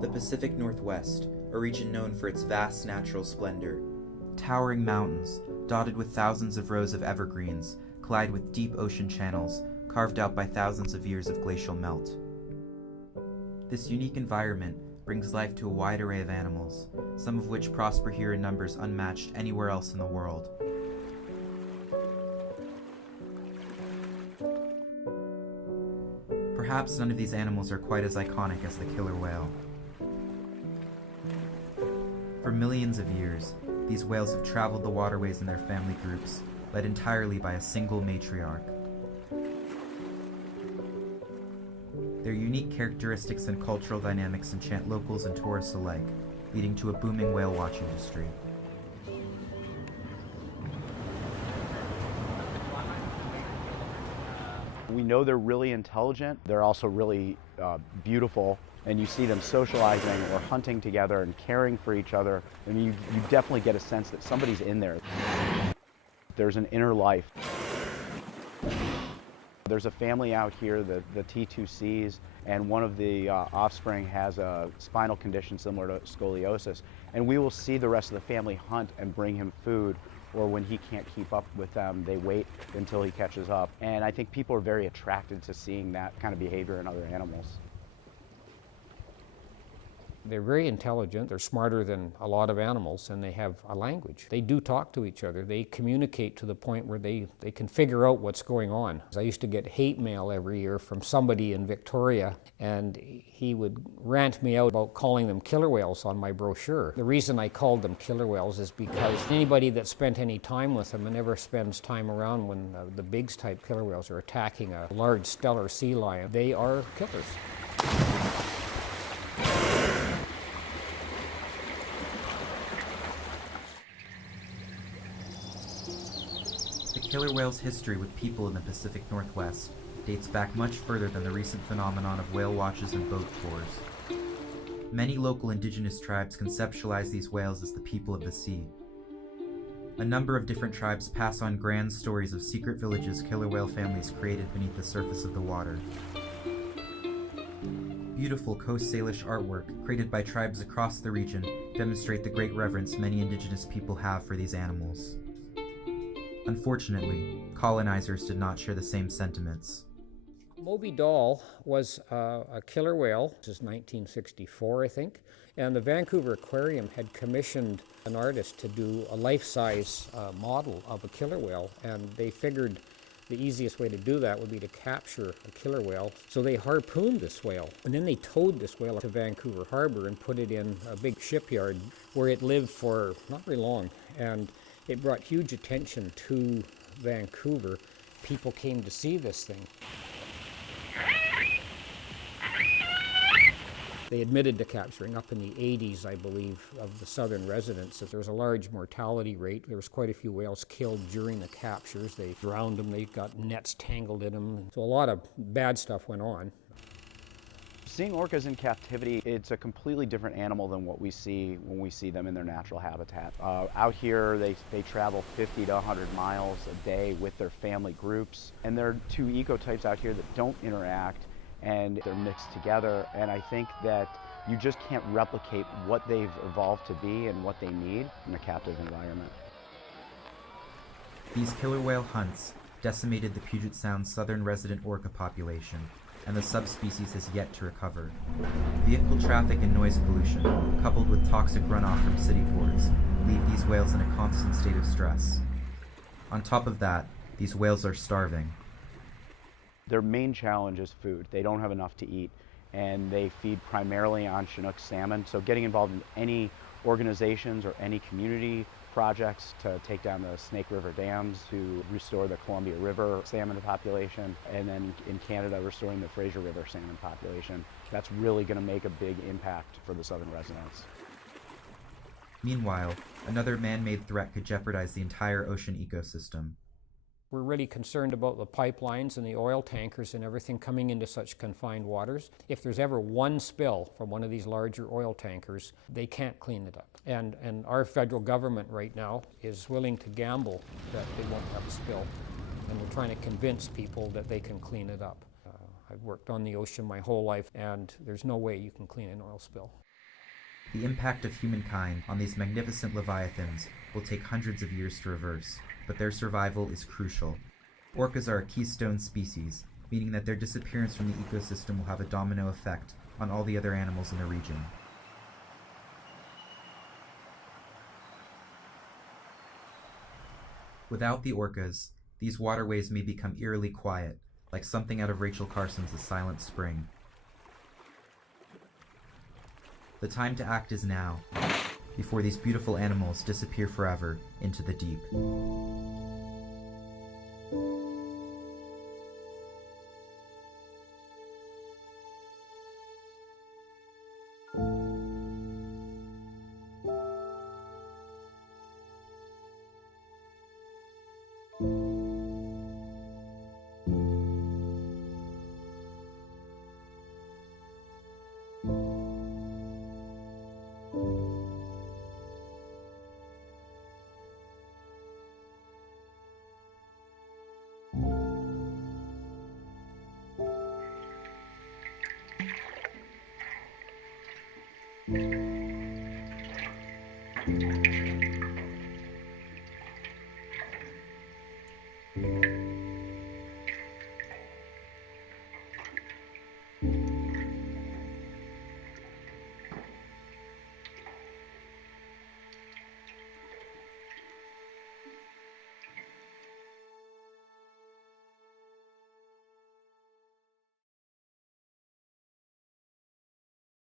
The Pacific Northwest, a region known for its vast natural splendor. Towering mountains, dotted with thousands of rows of evergreens, collide with deep ocean channels, carved out by thousands of years of glacial melt. This unique environment brings life to a wide array of animals, some of which prosper here in numbers unmatched anywhere else in the world. Perhaps none of these animals are quite as iconic as the killer whale. For millions of years, these whales have traveled the waterways in their family groups, led entirely by a single matriarch. Their unique characteristics and cultural dynamics enchant locals and tourists alike, leading to a booming whale watch industry. We know they're really intelligent. They're also really beautiful, and you see them socializing or hunting together and caring for each other, and you definitely get a sense that somebody's in there. There's an inner life. There's a family out here, the T2Cs, and one of the offspring has a spinal condition similar to scoliosis, and we will see the rest of the family hunt and bring him food, or when he can't keep up with them, they wait until he catches up. And I think people are very attracted to seeing that kind of behavior in other animals. They're very intelligent, they're smarter than a lot of animals, and they have a language. They do talk to each other. They communicate to the point where they can figure out what's going on. I used to get hate mail every year from somebody in Victoria, and he would rant me out about calling them killer whales on my brochure. The reason I called them killer whales is because anybody that spent any time with them and never spends time around when the Biggs type killer whales are attacking a large stellar sea lion, they are killers. The killer whale's history with people in the Pacific Northwest dates back much further than the recent phenomenon of whale watches and boat tours. Many local indigenous tribes conceptualize these whales as the people of the sea. A number of different tribes pass on grand stories of secret villages killer whale families created beneath the surface of the water. Beautiful Coast Salish artwork created by tribes across the region demonstrate the great reverence many indigenous people have for these animals. Unfortunately, colonizers did not share the same sentiments. Moby Doll was a killer whale. This is 1964, I think, and the Vancouver Aquarium had commissioned an artist to do a life-size model of a killer whale, and they figured the easiest way to do that would be to capture a killer whale. So they harpooned this whale, and then they towed this whale to Vancouver Harbor and put it in a big shipyard where it lived for not very long. And it brought huge attention to Vancouver. People came to see this thing. They admitted to capturing up in the 80s, I believe, of the southern residents. That there was a large mortality rate. There was quite a few whales killed during the captures. They drowned them, they got nets tangled in them. So a lot of bad stuff went on. Seeing orcas in captivity, it's a completely different animal than what we see when we see them in their natural habitat. Out here, they travel 50 to 100 miles a day with their family groups. And there are two ecotypes out here that don't interact, and they're mixed together. And I think that you just can't replicate what they've evolved to be and what they need in a captive environment. These killer whale hunts decimated the Puget Sound's southern resident orca population, and the subspecies has yet to recover. Vehicle traffic and noise pollution, coupled with toxic runoff from city ports, leave these whales in a constant state of stress. On top of that, these whales are starving. Their main challenge is food. They don't have enough to eat, and they feed primarily on Chinook salmon. So getting involved in any organizations or any community projects to take down the Snake River dams, to restore the Columbia River salmon population, and then in Canada restoring the Fraser River salmon population, that's really going to make a big impact for the southern residents. Meanwhile, another man-made threat could jeopardize the entire ocean ecosystem. We're really concerned about the pipelines and the oil tankers and everything coming into such confined waters. If there's ever one spill from one of these larger oil tankers, they can't clean it up. And our federal government right now is willing to gamble that they won't have a spill. And we're trying to convince people that they can clean it up. I've worked on the ocean my whole life, and there's no way you can clean an oil spill. The impact of humankind on these magnificent leviathans will take hundreds of years to reverse, but their survival is crucial. Orcas are a keystone species, meaning that their disappearance from the ecosystem will have a domino effect on all the other animals in the region. Without the orcas, these waterways may become eerily quiet, like something out of Rachel Carson's The Silent Spring. The time to act is now, before these beautiful animals disappear forever into the deep.